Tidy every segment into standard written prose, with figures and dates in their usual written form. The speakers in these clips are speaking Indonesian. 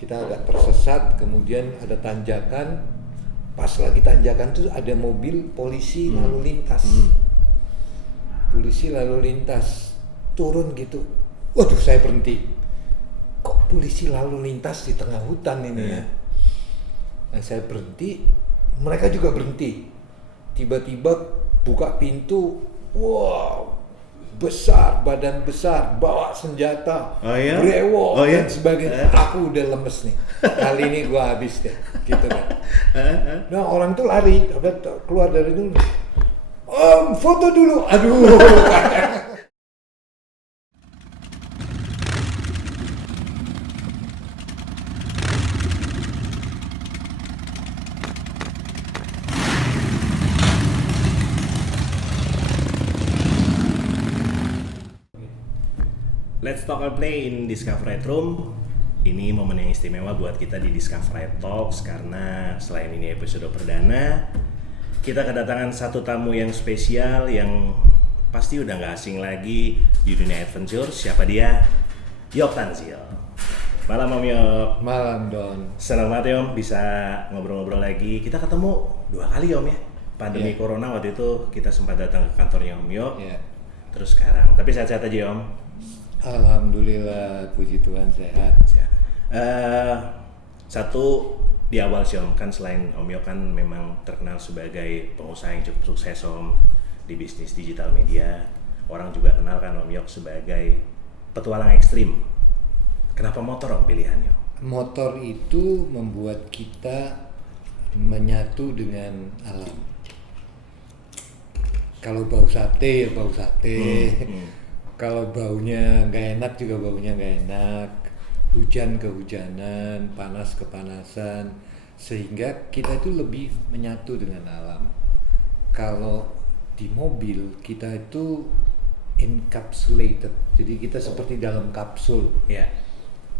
kita agak tersesat, kemudian ada tanjakan, pas lagi tanjakan tuh ada mobil polisi lalu lintas. Polisi lalu lintas turun gitu, waduh saya berhenti. Kok polisi lalu lintas di tengah hutan ini ya? Nah saya berhenti, mereka juga berhenti. Tiba-tiba buka pintu, wow, besar, badan besar, bawa senjata, brewok dan sebagainya. Aku udah lemes nih, kali ini gua habis deh, gitu kan. Nah orang tuh lari, keluar dari dulu. Om, foto dulu. Aduh. Let's talk and play in Discovery Room. Ini momen yang istimewa buat kita di Discovery Talks karena selain ini episode perdana, kita kedatangan satu tamu yang spesial yang pasti udah gak asing lagi di dunia adventure. Siapa dia? Yok Tanzil. Malam Om Yok. Malam Don. Senang banget ya Om bisa ngobrol-ngobrol lagi. Kita ketemu 2 kali Om ya. Pandemi Corona waktu itu kita sempat datang ke kantornya Om Yok. Terus sekarang, tapi sehat-sehat aja Om. Alhamdulillah, puji Tuhan sehat. Satu di awal sih Om, kan selain Om Yok kan memang terkenal sebagai pengusaha yang cukup sukses Om di bisnis digital media. Orang juga kenal kan Om Yok sebagai petualang ekstrim. Kenapa motor Om pilihannya? Motor itu membuat kita menyatu dengan alam. Kalau bau sate ya bau sate. Kalau baunya nggak enak juga baunya nggak enak, hujan kehujanan, panas kepanasan, sehingga kita itu lebih menyatu dengan alam. Kalau di mobil kita itu encapsulated, jadi kita seperti dalam kapsul.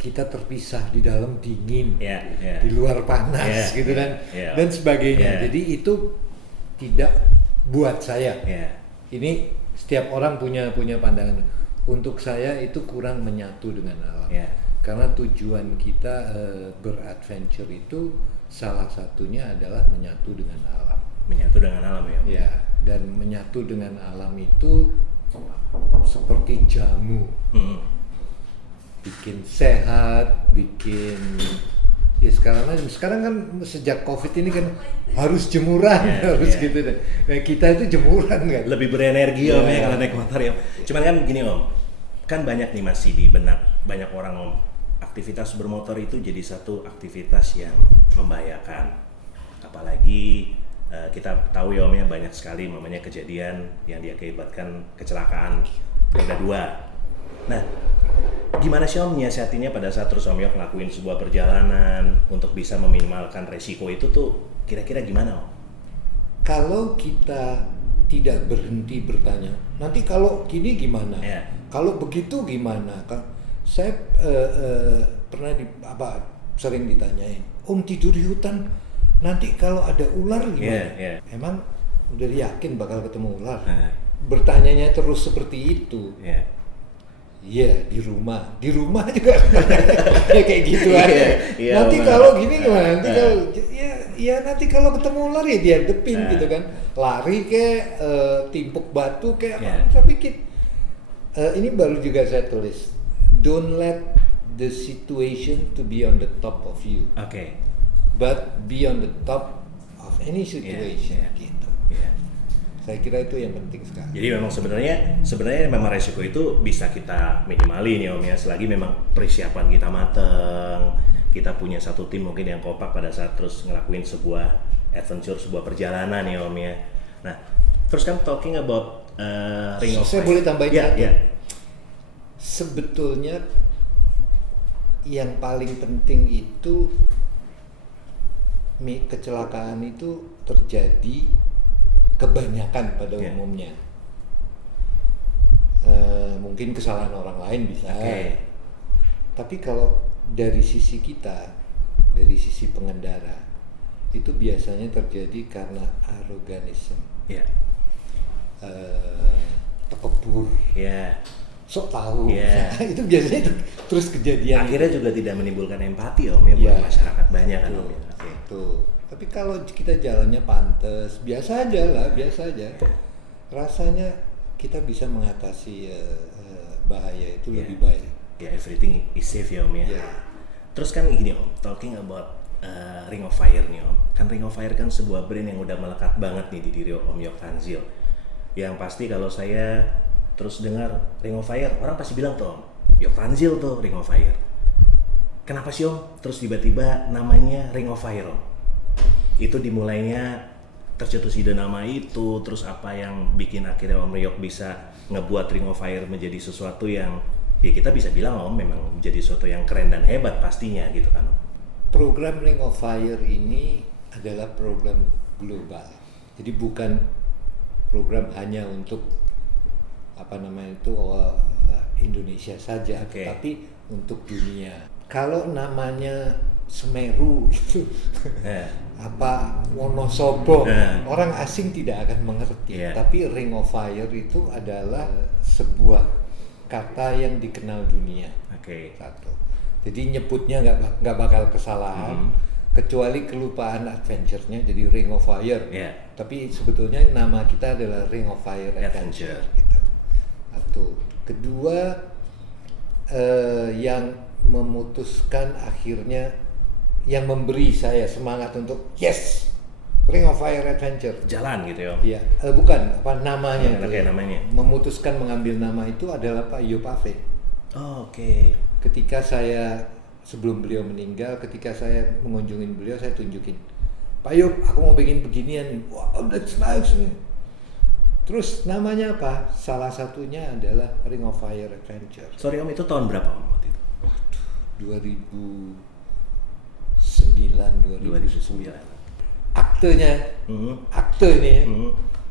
Kita terpisah, di dalam dingin, di luar panas, gitu kan, dan sebagainya. Jadi itu tidak buat saya. Ini setiap orang punya pandangan. Untuk saya itu kurang menyatu dengan alam. Karena tujuan kita beradventure itu salah satunya adalah menyatu dengan alam. Menyatu dengan alam ya? Ya, dan menyatu dengan alam itu seperti jamu. Bikin sehat, bikin ya sekarang kan sejak COVID ini kan harus jemuran, gitu deh. Nah, kita itu jemuran kan. Lebih berenergi Om ya kalau naik motor ya. Cuman kan gini Om, kan banyak nih masih di benak banyak orang Om, aktivitas bermotor itu jadi satu aktivitas yang membahayakan. Apalagi kita tahu ya Om ya, banyak sekali mamanya kejadian yang diakibatkan kecelakaan roda 2. Nah, gimana sih Om nyiasatinya pada saat terus Om Yok ngelakuin sebuah perjalanan untuk bisa meminimalkan resiko itu tuh kira-kira gimana Om? Kalau kita tidak berhenti bertanya, nanti kalau gini gimana? Kalau begitu gimana? Saya pernah sering ditanyain, Om tidur di hutan, nanti kalau ada ular gimana? Emang udah yakin bakal ketemu ular? Bertanyanya terus seperti itu. Iya, di rumah juga ya kayak gitu aja. Nanti kalau gini gimana? Nanti kalau nanti kalau ketemu ular ya dihadepin gitu kan. Lari kayak timpuk batu kayak apa? Saya pikir ini baru juga saya tulis. Don't let the situation to be on the top of you. But be on the top of any situation gitu. Saya kira itu yang penting sekali. Jadi memang sebenarnya memang resiko itu bisa kita minimalin ya Om ya, selagi memang persiapan kita mateng, kita punya satu tim mungkin yang kompak pada saat terus ngelakuin sebuah adventure, sebuah perjalanan ya Om ya. Nah, terus kan talking about Ring of Fire. Saya boleh tambahin satu? Sebetulnya yang paling penting itu kecelakaan itu terjadi kebanyakan pada umumnya. Mungkin kesalahan orang lain bisa. Tapi kalau dari sisi kita, dari sisi pengendara, itu biasanya terjadi karena aroganisme. Tekebur. sok tahu. Yeah. Nah, itu biasanya terus kejadian. Akhirnya juga tidak menimbulkan empati Om ya buat masyarakat banyak kan Om ya. Okay. Tapi kalau kita jalannya pantas, biasa aja lah, biasa aja. Rasanya kita bisa mengatasi bahaya itu lebih baik. Ya, everything is safe ya Om ya. Yeah. Terus kan gini Om, talking about Ring of Fire nih Om. Kan Ring of Fire kan sebuah brand yang udah melekat banget nih di diri Om Yok Tanzil. Yang pasti kalau saya terus dengar Ring of Fire, orang pasti bilang tuh Om, Yok Tanzil tuh Ring of Fire. Kenapa sih Om? Terus tiba-tiba namanya Ring of Fire Om? Itu dimulainya tercetus ide nama itu, terus apa yang bikin akhirnya Om Yok bisa ngebuat Ring of Fire menjadi sesuatu yang ya kita bisa bilang Om memang menjadi sesuatu yang keren dan hebat pastinya gitu kan Om. Program Ring of Fire ini adalah program global. Jadi bukan program hanya untuk Indonesia saja, tapi untuk dunia. Kalau namanya Semeru itu Wonosobo, orang asing tidak akan mengerti. Tapi Ring of Fire itu adalah sebuah kata yang dikenal dunia. Satu. Jadi nyebutnya nggak bakal kesalahan, kecuali kelupaan adventure-nya jadi Ring of Fire. Tapi sebetulnya nama kita adalah Ring of Fire Adventure. Gitu. Satu. Kedua, yang memutuskan akhirnya, yang memberi saya semangat untuk yes, Ring of Fire Adventure. Jalan gitu ya? Iya, bukan namanya. Namanya. Memutuskan mengambil nama itu adalah Pak Yop Ave. Ketika saya, sebelum beliau meninggal, ketika saya mengunjungi beliau, saya tunjukin, Pak Yop, aku mau bikin beginian nih. Wow, that's nice nih. Terus namanya apa? Salah satunya adalah Ring of Fire Adventure. Sorry Om, itu tahun berapa Om waktu itu? 2009. Akte ini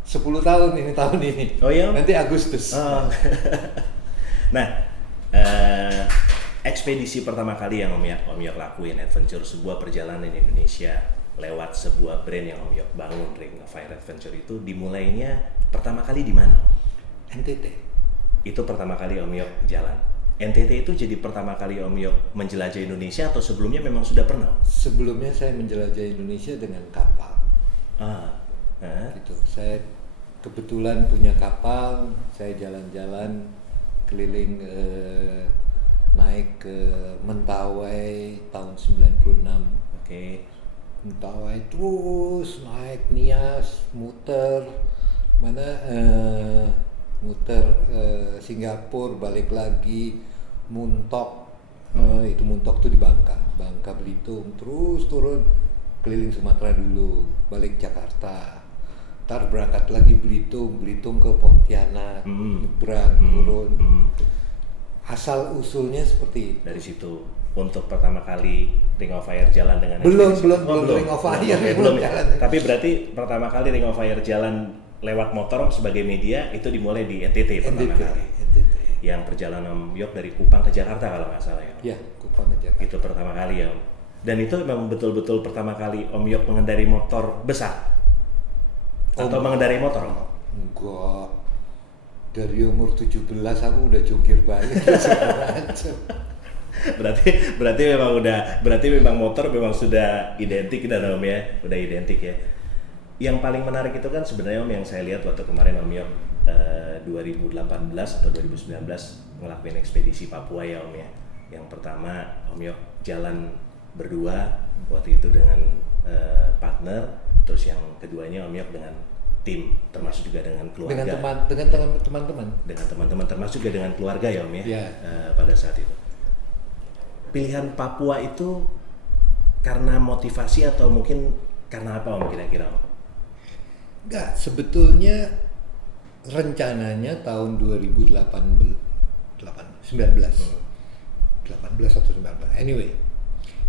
10 tahun ini tahun ini. Oh iya? Nanti Agustus. Nah, ekspedisi pertama kali yang Om Yok lakuin, adventure, sebuah perjalanan di Indonesia lewat sebuah brand yang Om Yok bangun, Ring of Fire Adventure, itu dimulainya pertama kali di mana? NTT. Itu pertama kali Om Yok jalan. NTT itu jadi pertama kali Om Yok menjelajah Indonesia atau sebelumnya memang sudah pernah? Sebelumnya saya menjelajah Indonesia dengan kapal. Gitu. Saya kebetulan punya kapal, saya jalan-jalan keliling, naik ke Mentawai tahun 96. Mentawai terus naik Nias, muter Singapura, balik lagi Muntok. Itu Muntok tuh di Bangka Belitung, terus turun keliling Sumatera dulu, balik Jakarta, ntar berangkat lagi Belitung ke Pontianak, nyebrang, turun. Asal usulnya seperti itu. Dari situ untuk pertama kali Ring of Fire jalan dengan belum Ring of Fire belum jalan. Tapi berarti pertama kali Ring of Fire jalan lewat motor sebagai media itu dimulai di NTT pertama kali. NTT. Yang perjalanan Om Yok dari Kupang ke Jakarta kalau nggak salah ya. Iya, Kupang ke Jakarta. Itu pertama kali ya Om. Dan itu memang betul-betul pertama kali Om Yok mengendarai motor besar. Atau mengendarai motor Om? Enggak. Dari umur 17 aku udah jungkir balik. berarti memang motor memang sudah identik dan Om ya, udah identik ya. Yang paling menarik itu kan sebenarnya Om, yang saya lihat waktu kemarin Om Yok 2018 atau 2019 ngelakuin ekspedisi Papua ya Om ya. Yang pertama Om Yok jalan berdua waktu itu dengan partner, terus yang keduanya Om Yok dengan tim, termasuk juga dengan keluarga. Dengan teman-teman. Dengan teman-teman, termasuk juga dengan keluarga ya Om ya. Yeah. Pada saat itu. Pilihan Papua itu karena motivasi atau mungkin karena apa Om kira-kira Om? Enggak, sebetulnya rencananya tahun 2019. Anyway,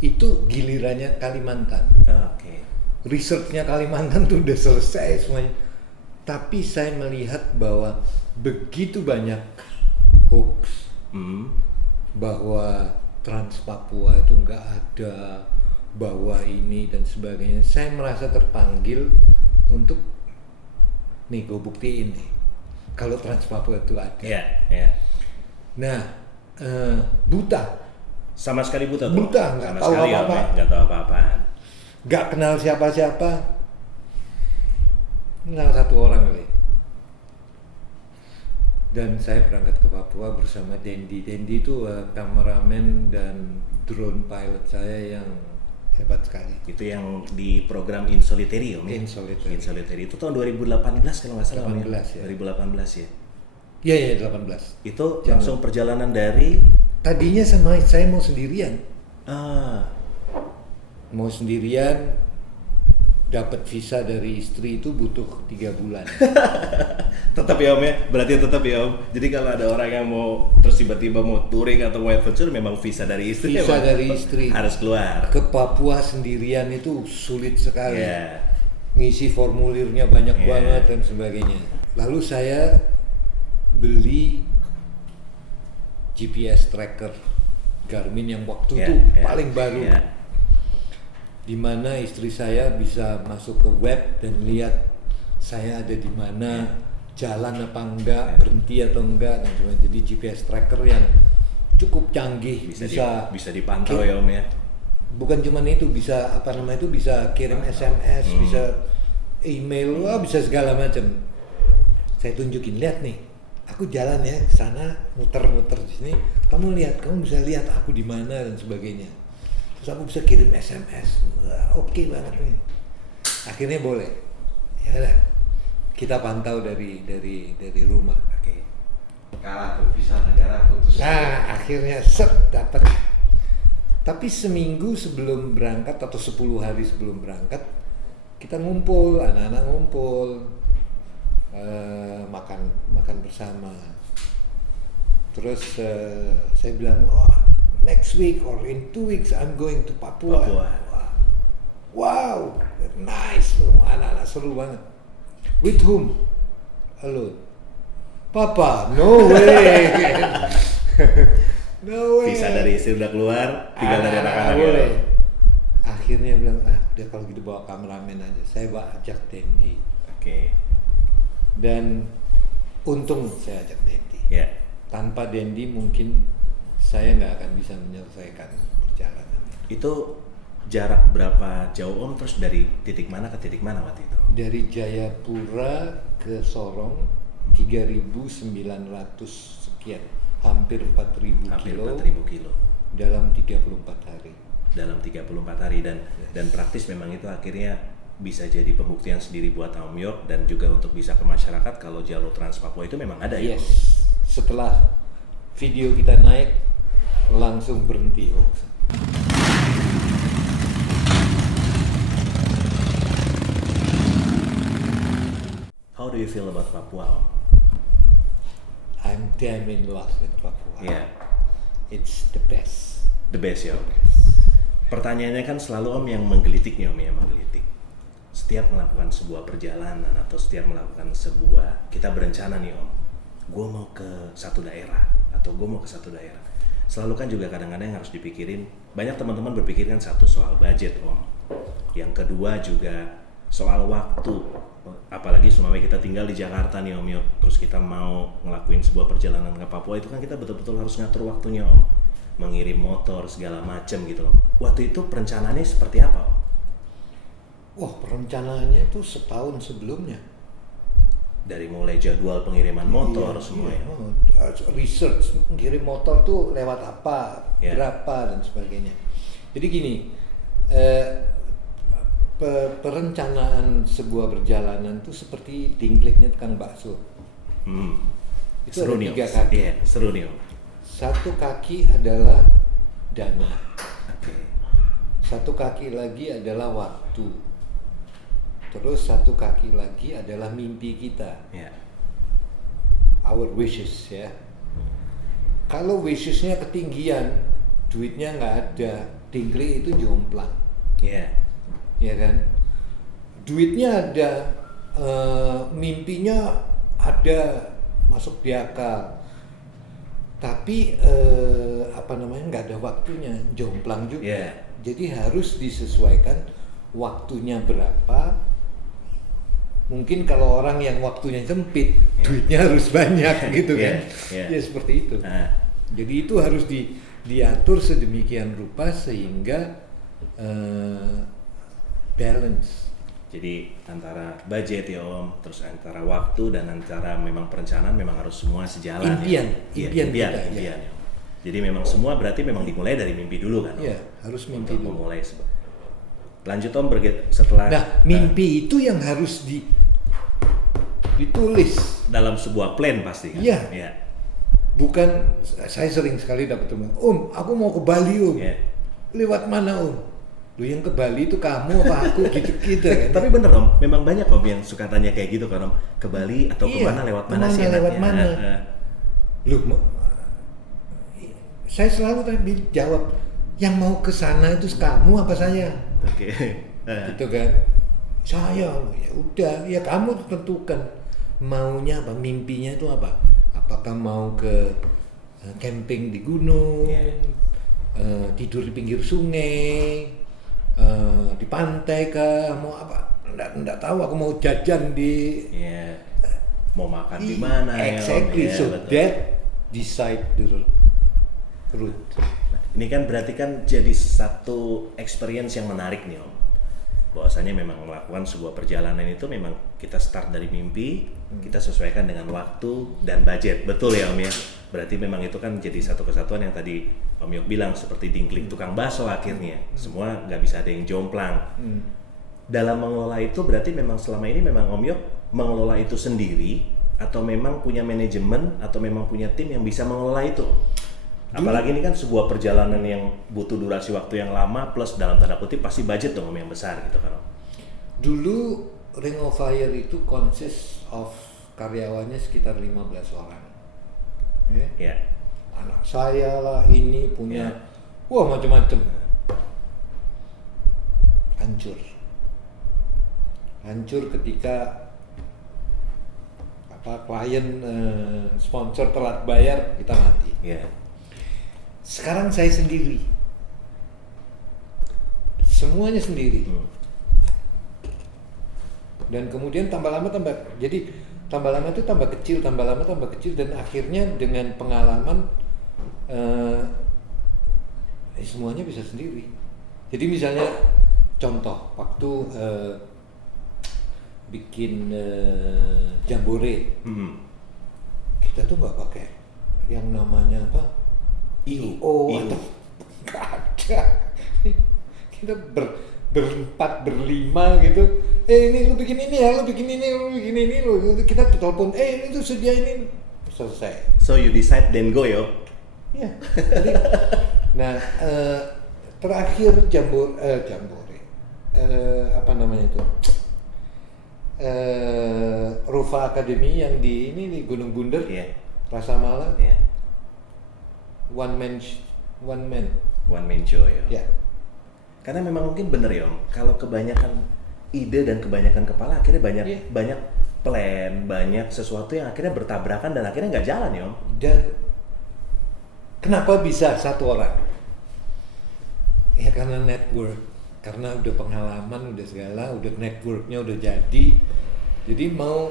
itu gilirannya Kalimantan. Researchnya Kalimantan tuh udah selesai semuanya. Tapi saya melihat bahwa begitu banyak hoax bahwa Trans Papua itu nggak ada, bahwa ini dan sebagainya. Saya merasa terpanggil untuk nih gue buktiin nih kalau Trans Papua itu ada. Nah, buta. Sama sekali buta tuh? Buta, nggak tahu apa-apa. Nggak tahu apa-apaan. Nggak kenal siapa-siapa. Kenal satu orang kali. Dan saya berangkat ke Papua bersama Dendi. Dendi itu kameramen dan drone pilot saya yang hebat sekali. Itu yang di program In Solitary, Om ya? In Solitary. In Solitary. Itu tahun 2018 kalau nggak salah, 18 ya. 2018 ya? Iya, 18. Itu langsung perjalanan dari? Tadinya saya mau sendirian. Mau sendirian, dapat visa dari istri itu butuh 3 bulan. Tetap ya Om ya, berarti tetap ya Om. Jadi kalau ada orang yang mau terus tiba-tiba mau touring atau mau adventure, memang visa dari istri. Visa dari istri. Harus keluar. Ke Papua sendirian itu sulit sekali. Yeah. Ngisi formulirnya banyak banget dan sebagainya. Lalu saya beli GPS tracker Garmin yang waktu itu paling baru. Di mana istri saya bisa masuk ke web dan lihat saya ada di mana, jalan apa enggak, berhenti atau enggak, dan sebagainya. Jadi GPS tracker yang cukup canggih, bisa dipantau ya Om ya. Bukan cuma itu, bisa bisa kirim SMS, bisa email, bisa segala macam. Saya tunjukin, lihat nih, aku jalan ya ke sana, muter-muter di sini. Kamu lihat, kamu bisa lihat aku di mana dan sebagainya. Terus aku bisa kirim SMS. Oke banget nih. Akhirnya boleh. Ya udah. Kita pantau dari rumah. Oke. Kalah tuh visa negara putus. Nah, akhirnya dapat. Tapi seminggu sebelum berangkat atau 10 hari sebelum berangkat, kita ngumpul, anak-anak ngumpul. Makan bersama. Terus saya bilang, next week or in 2 weeks I'm going to Papua. Wow, nice, anak-anak seru banget. With whom? Alone. Papa, no way. No way. Visa dari istri udah keluar, tinggal dari anak-anak boleh. Akhirnya bilang, udah kalau gitu bawa kameramen aja. Saya ajak Dendi. Oke. Dan untung saya ajak Dendi. Ya. Tanpa Dendi mungkin saya nggak akan bisa menyelesaikan perjalanan. Itu jarak berapa jauh Om, terus dari titik mana ke titik mana waktu itu? Dari Jayapura ke Sorong 3.900 sekian, hampir 4.000 kilo dalam 34 hari. Dalam 34 hari dan praktis memang itu akhirnya bisa jadi pembuktian sendiri buat Om Yok dan juga untuk bisa ke masyarakat kalau jalur Trans Papua itu memang ada ya. Yes. Setelah video kita naik langsung berhenti. How do you feel about Papua, Om? I'm damn in love with Papua. Yeah. It's the best. The best ya Om. Pertanyaannya kan selalu Om yang menggelitik nih Om, yang menggelitik. Setiap melakukan sebuah perjalanan atau setiap melakukan sebuah, kita berencana nih Om, gue mau ke satu daerah atau gue mau ke satu daerah. Selalu kan juga kadang-kadang yang harus dipikirin, banyak teman-teman berpikir kan satu soal budget Om. Yang kedua juga soal waktu. Apalagi selama kita tinggal di Jakarta nih Om Yok, terus kita mau ngelakuin sebuah perjalanan ke Papua, itu kan kita betul-betul harus ngatur waktunya Om, mengirim motor segala macam gitu loh. Waktu itu perencanaannya seperti apa Om? Wah, perencanaannya itu setahun sebelumnya. Dari mulai jadwal pengiriman motor semuanya. Research, kirim motor tuh lewat apa, berapa dan sebagainya. Jadi gini, perencanaan sebuah perjalanan itu seperti dingkliknya tukang bakso. Itu seru ada nih, 3 kaki. Iya, seru nih Om. 1 kaki adalah dana. Okay. 1 kaki lagi adalah waktu. Terus 1 kaki lagi adalah mimpi kita. Yeah. Our wishes ya. Kalau wishesnya ketinggian, duitnya nggak ada, dingklik itu jomplang. Iya. Yeah. Ya kan, duitnya ada, mimpinya ada, masuk di akal, tapi nggak ada waktunya, jomplang juga. Jadi harus disesuaikan waktunya berapa, Mungkin kalau orang yang waktunya sempit, duitnya harus banyak gitu kan. Ya seperti itu. Jadi itu harus diatur sedemikian rupa sehingga balance. Jadi antara budget ya Om, terus antara waktu dan antara memang perencanaan memang harus semua sejalan. Impian ya. Ya. Jadi memang semua berarti memang dimulai dari mimpi dulu kan? Iya, harus mimpi dulu. Memulai. Lanjut Om, setelah. Nah, mimpi itu yang harus ditulis dalam sebuah plan pasti kan? Iya. Ya. Bukan, saya sering sekali dapat teman, aku mau ke Bali Ya. Lewat mana Lu yang ke Bali itu kamu apa aku gitu-gitu kan? Tapi bener Om, memang banyak Om yang suka tanya kayak gitu kan Om, ke Bali atau kemana lewat mana sih enaknya? Lewat mana? Saya selalu jawab, yang mau ke sana itu kamu apa saya? Oke. Gitu kan? Saya, ya udah, ya kamu tentukan maunya apa, mimpinya itu apa? Apakah mau ke camping di gunung, tidur di pinggir sungai, di pantai kah, mau apa? Nggak tahu, aku mau jajan di mau makan di mana exactly. So betul. that decide the route. Nah, ini kan berarti kan jadi satu experience yang menarik nih Om, bahwasanya memang melakukan sebuah perjalanan itu memang kita start dari mimpi, kita sesuaikan dengan waktu dan budget, betul ya Om ya? Berarti memang itu kan jadi satu kesatuan yang tadi Om Yok bilang, seperti dingklik tukang bakso akhirnya, semua nggak bisa ada yang jomplang. Dalam mengelola itu berarti memang selama ini memang Om Yok mengelola itu sendiri, atau memang punya manajemen, atau memang punya tim yang bisa mengelola itu? Apalagi ini kan sebuah perjalanan yang butuh durasi waktu yang lama, plus dalam tanda kutip pasti budget dong Om yang besar gitu kan Om? Dulu Ring of Fire itu consist of karyawannya sekitar 15 orang. Anak saya lah, ini punya, wah macam-macam. Hancur ketika klien sponsor telat bayar, kita mati. Sekarang saya sendiri, semuanya sendiri. Dan kemudian tambah lama tambah itu tambah kecil, dan akhirnya dengan pengalaman semuanya bisa sendiri. Jadi misalnya contoh waktu bikin jambore, kita tuh nggak pakai yang namanya apa IO atau nggak ada. Kita berempat berlima gitu. Ini lu bikin ini ya, lu bikin ini, kita telepon, ini tuh sediain ini, selesai. So you decide then go yo. Iya. Nah, terakhir jambore, apa namanya itu? Rufa Academy yang di Gunung Bunder, Rasa Mala. One man show ya. Karena memang mungkin bener ya Om, kalau kebanyakan ide dan kebanyakan kepala akhirnya banyak plan, banyak sesuatu yang akhirnya bertabrakan dan akhirnya nggak jalan ya Om. Dan kenapa bisa satu orang? Ya karena network, karena udah pengalaman, udah segala, udah networknya udah jadi. Jadi mau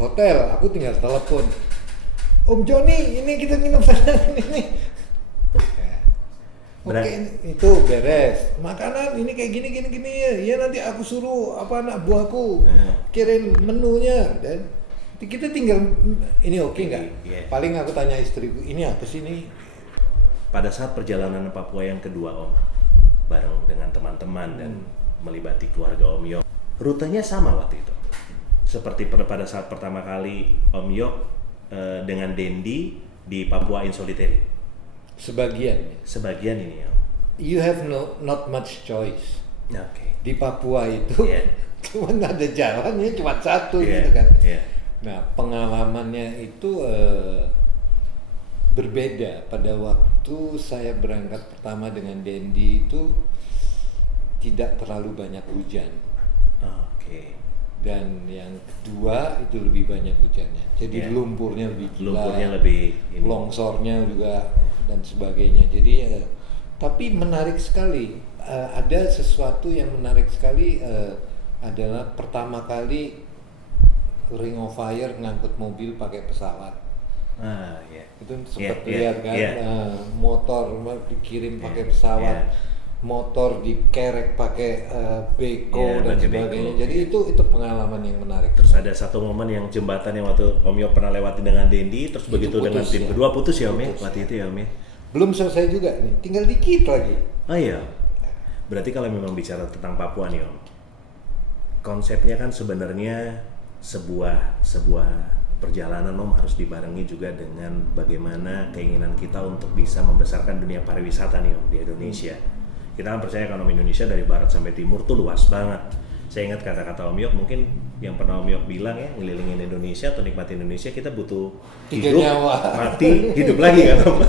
hotel, aku tinggal telepon, Om Joni, ini kita minum sana ini. Oke, itu beres. Makanan ini kayak gini ya nanti aku suruh anak buahku kirim menunya, dan kita tinggal ini oke nggak? Paling aku tanya istriku, ini apa sih ini? Pada saat perjalanan Papua yang kedua Om, bareng dengan teman-teman dan melibati keluarga Om Yok, rutenya sama waktu itu. Seperti pada saat pertama kali Om Yok dengan Dendi di Papua in Solitary. Sebagian ini ya. You have not much choice. Di Papua itu cuma ada jalannya cuma satu gitu kan. Nah, pengalamannya itu berbeda. Pada waktu saya berangkat pertama dengan Dendi itu tidak terlalu banyak hujan. Dan yang kedua itu lebih banyak hujannya. Jadi lumpurnya lebih gila. Longsornya juga dan sebagainya. Jadi tapi menarik sekali. Ada sesuatu yang menarik sekali adalah pertama kali Ring of Fire ngangkut mobil pakai pesawat. Iya. Itu sempat Iya, lihat kan, iya. motor dikirim pakai pesawat, motor dikerek pakai beko dan pakai sebagainya. beko. Jadi itu pengalaman yang menarik. Terus ada satu momen yang jembatan yang waktu Om Yok pernah lewati dengan Dendi, terus Itu begitu dengan putus, tim ya. kedua putus ya Om ya, Putus, waktu ya. itu ya Om ya. Belum selesai juga nih, tinggal dikit lagi. Oh iya. Berarti kalau memang bicara tentang Papua nih Om, konsepnya kan sebenarnya sebuah perjalanan Om harus dibarengi juga dengan bagaimana keinginan kita untuk bisa membesarkan dunia pariwisata nih Om di Indonesia. Kita kan percaya kalau Indonesia dari barat sampai timur tuh luas banget. Saya ingat kata-kata Om Yok, mungkin yang pernah Om Yok bilang ya, ngelilingin Indonesia atau nikmatin Indonesia, kita butuh 3 hidup, nyawa. mati, hidup lagi kan Om.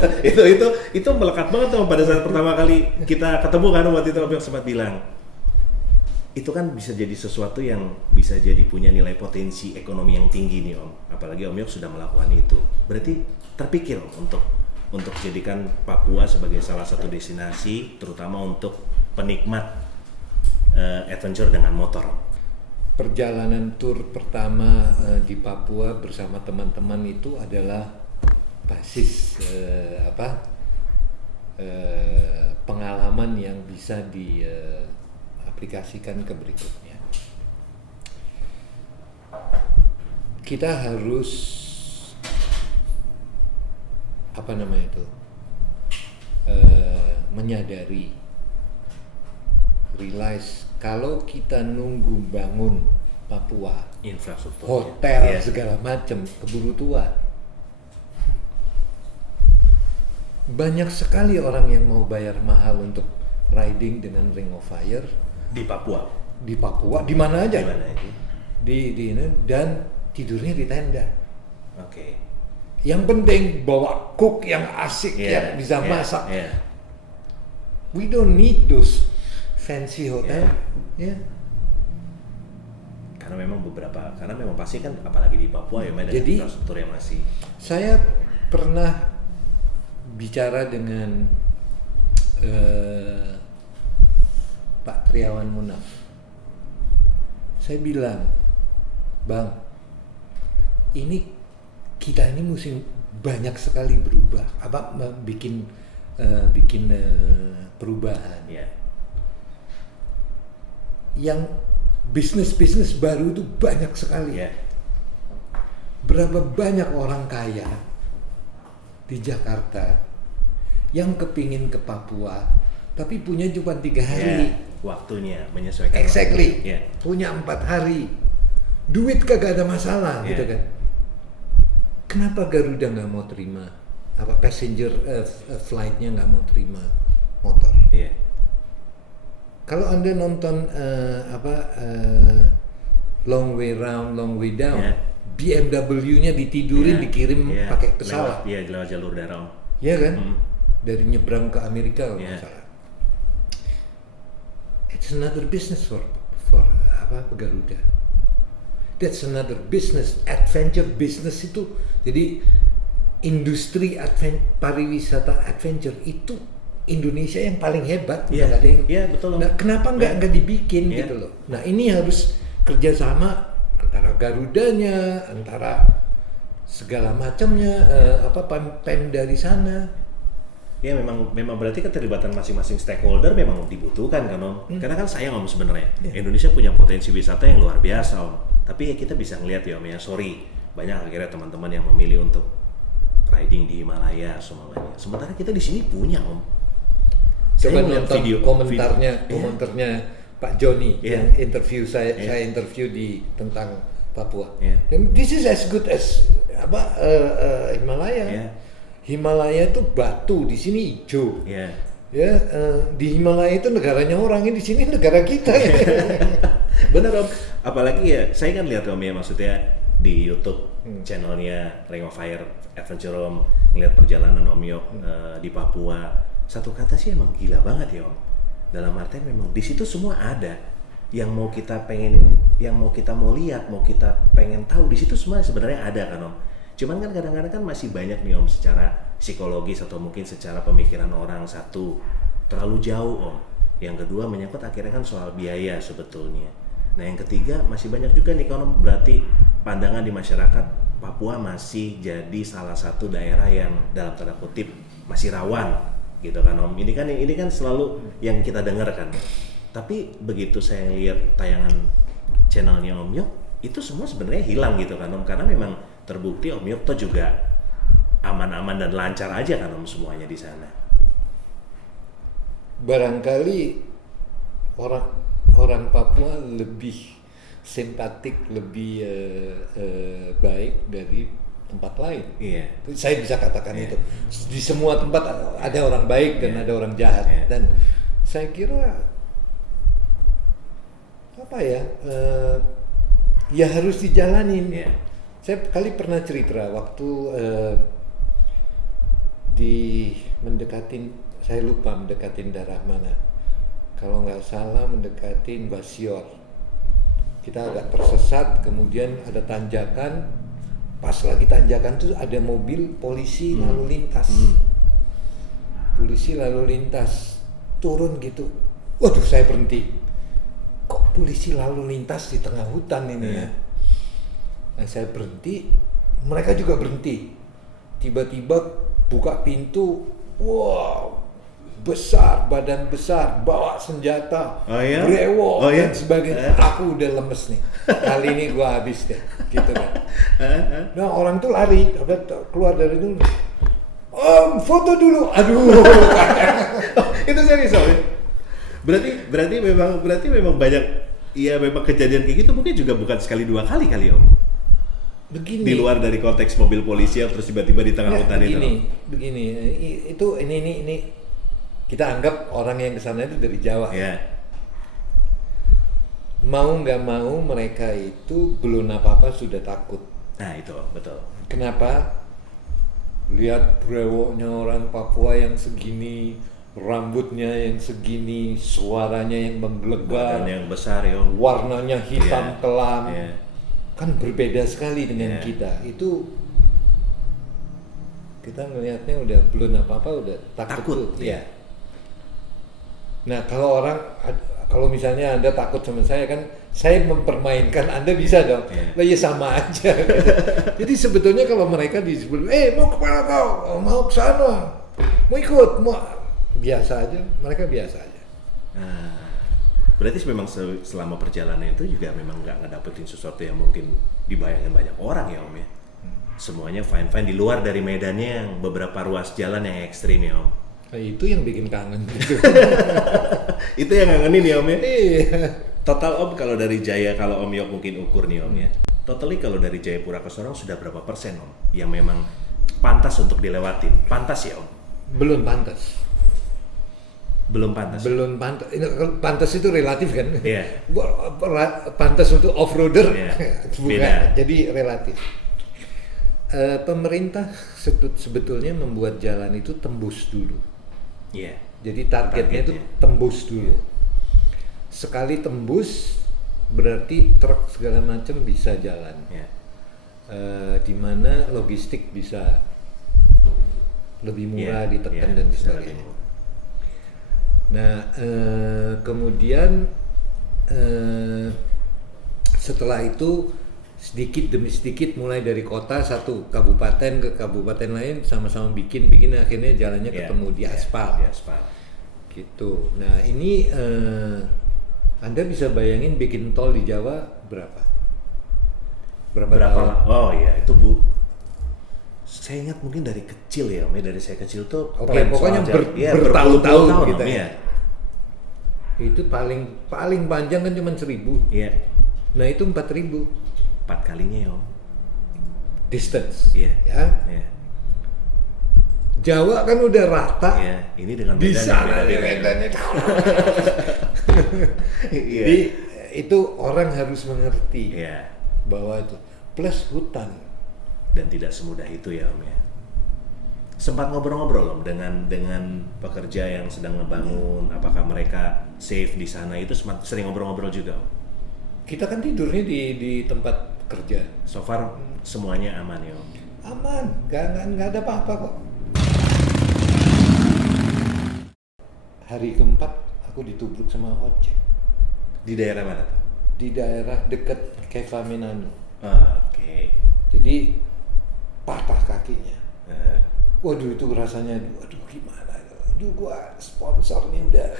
itu melekat banget Om pada saat pertama kali kita ketemu kan Om, waktu itu Om Yok sempat bilang. Itu kan bisa jadi sesuatu yang bisa jadi punya nilai potensi ekonomi yang tinggi nih Om. Apalagi Om Yok sudah melakukan itu. Berarti terpikir Om untuk jadikan Papua sebagai salah satu destinasi, terutama untuk penikmat adventure dengan motor. Perjalanan tur pertama di Papua bersama teman-teman itu adalah basis pengalaman yang bisa diaplikasikan ke berikutnya. Kita harus menyadari, realize kalau kita nunggu bangun Papua, Infrastruktur, hotel segala macam, keburu tua. Banyak sekali orang yang mau bayar mahal untuk riding dengan Ring of Fire di Papua. di mana aja. Di mana aja? Dan tidurnya di tenda. Oke. Yang penting bawa cook yang asik, yang bisa masak. We don't need those fancy hotel. Karena memang pasti kan apalagi di Papua ya ada Jadi, infrastruktur yang masih. Saya pernah bicara dengan Pak Triawan Munaf. Saya bilang, Bang, kita ini mesti banyak sekali berubah, bikin perubahan. Yang bisnis baru itu banyak sekali. Berapa banyak orang kaya di Jakarta yang kepingin ke Papua, tapi punya cuma 3 hari. Waktunya menyesuaikan. Exactly. Waktunya. Punya 4 hari. Duit kagak ada masalah, gitu kan. Kenapa Garuda nggak mau terima passenger flightnya nggak mau terima motor? Kalau Anda nonton Long Way Round, Long Way Down, BMW-nya ditidurin, dikirim pakai pesawat. Lewat jalur darat. Iya kan? Dari nyebrang ke Amerika kalau nggak salah. It's another business for Garuda. That's another business, adventure business itu. Jadi industri pariwisata adventure itu Indonesia yang paling hebat. Nggak ada yang, betul. Nah, kenapa nggak dibikin gitu loh? Nah, ini harus kerjasama antara Garudanya, antara segala macamnya, Pemda di sana. Memang berarti keterlibatan masing-masing stakeholder memang dibutuhkan kan Om. Karena kan sayang Om sebenarnya. Indonesia punya potensi wisata yang luar biasa Om. Tapi kita bisa ngelihat ya Om ya, banyak akhirnya teman-teman yang memilih untuk riding di Himalaya semuanya. Sementara kita di sini punya Om. Coba nonton komentarnya Pak Joni yang interview saya interview tentang Papua. This is as good as Himalaya. Himalaya itu batu, di sini hijau. Di Himalaya itu negaranya orang, di sini negara kita. Benar Om. Apalagi saya kan lihat Om ya, maksudnya di YouTube channelnya Ring of Fire Adventure Om, ngeliat perjalanan Om Yok di Papua. Satu kata sih emang gila banget ya Om. Dalam artian memang di situ semua ada. Yang mau kita pengenin, yang mau kita mau lihat, mau kita pengen tahu, di situ semua sebenarnya ada kan Om. Cuman kan kadang-kadang kan masih banyak nih Om, secara psikologis atau mungkin secara pemikiran orang, satu terlalu jauh Om. Yang kedua menyangkut akhirnya kan soal biaya sebetulnya. Nah yang ketiga masih banyak juga nih kan Om, berarti pandangan di masyarakat Papua masih jadi salah satu daerah yang dalam tanda kutip masih rawan gitu kan Om. Ini kan selalu yang kita dengar kan. Tapi begitu saya lihat tayangan channelnya Om Yok, itu semua sebenarnya hilang gitu kan Om, karena memang terbukti Om Yok tuh juga aman-aman dan lancar aja kan Om semuanya di sana. Barangkali orang Papua lebih simpatik, lebih baik dari tempat lain. Iya. Saya bisa katakan itu. Di semua tempat ada orang baik dan ada orang jahat. Dan saya kira apa ya? Ya harus dijalanin. Saya kali pernah cerita waktu saya lupa mendekatin daerah mana. Kalau nggak salah mendekatin Basior. Kita agak tersesat, kemudian ada tanjakan. Pas lagi tanjakan tuh ada mobil polisi lalu lintas. Polisi lalu lintas turun gitu. Waduh, saya berhenti. Kok polisi lalu lintas di tengah hutan ini ya? Nah, saya berhenti, mereka juga berhenti. Tiba-tiba buka pintu, wow, besar, badan besar, bawa senjata, brewok dan sebagainya. Aku udah lemes nih. Kali ini gua habis deh, gitu kan. Nah, orang tuh lari, keluar dari dulu. Foto dulu. Aduh. Itu serius Om. Berarti memang banyak, ya memang kejadian kayak gitu mungkin juga bukan sekali dua kali Om. Begini. Di luar dari konteks mobil polisi yang terus tiba-tiba di tengah hutan begini. Ini kita anggap orang yang kesana itu dari Jawa. Mau nggak mau mereka itu belum apa-apa sudah takut. Nah itu betul. Kenapa? Lihat brewoknya orang Papua yang segini, rambutnya yang segini, suaranya yang menggelegar, yang besar warnanya hitam kelam, kan berbeda sekali dengan kita. Itu kita melihatnya udah belum apa-apa udah takut. Nah kalau misalnya Anda takut sama saya kan, saya mempermainkan, Anda bisa dong. Lah ya sama aja. Gitu. Jadi sebetulnya kalau mereka disebut, mau kemana kau? Mau ke sana? Mau ikut? Mau biasa aja. Mereka biasa aja. Berarti memang selama perjalanan itu juga memang nggak ngedapetin sesuatu yang mungkin dibayangkan banyak orang ya Om ya. Semuanya fine-fine di luar dari medannya yang beberapa ruas jalan yang ekstrim ya Om. Itu yang bikin kangen gitu. Itu yang ngangenin ya Om ya? Iya. Total Om kalau dari Jaya, kalau Om Yok mungkin ukur nih Om ya. Totally kalau dari Jayapura ke Sorong sudah berapa persen Om yang memang pantas untuk dilewatin? Pantas ya Om? Belum pantas. Belum pantas. Pantas itu relatif kan? Pantas untuk off-roader bukan. Jadi relatif. Pemerintah sebetulnya membuat jalan itu tembus dulu. Jadi targetnya itu tembus dulu. Sekali tembus berarti truk segala macam bisa jalan. Di mana logistik bisa lebih murah ditekan dan sebagainya. Nah, kemudian setelah itu sedikit demi sedikit mulai dari kota satu kabupaten ke kabupaten lain sama-sama bikin akhirnya jalannya ketemu di aspal. Gitu. Nah, ini Anda bisa bayangin bikin tol di Jawa berapa tahun? Oh iya, itu Bu. Saya ingat mungkin dari kecil ya, dari saya kecil tuh pokoknya bertahun-tahun gitu ya. Itu paling panjang kan cuma 1.000. Nah, itu 4.000. 4 kalinya ya Om. Distance. Jawa kan udah rata. Ini dengan di sana medannya. Jadi itu orang harus mengerti bahwa itu plus hutan. Dan tidak semudah itu ya Om ya. Sempat ngobrol-ngobrol Om dengan pekerja yang sedang ngebangun, apakah mereka safe di sana, itu sering ngobrol-ngobrol juga Om. Kita kan tidurnya di tempat kerja. So far semuanya aman ya Om? Aman, nggak ada apa-apa kok. Hari keempat aku ditubruk sama ojek. Di daerah mana? Di daerah dekat Keva Menanu. Oke. Jadi patah kakinya. Waduh itu rasanya, waduh gimana? Aduh gua sponsor nih udah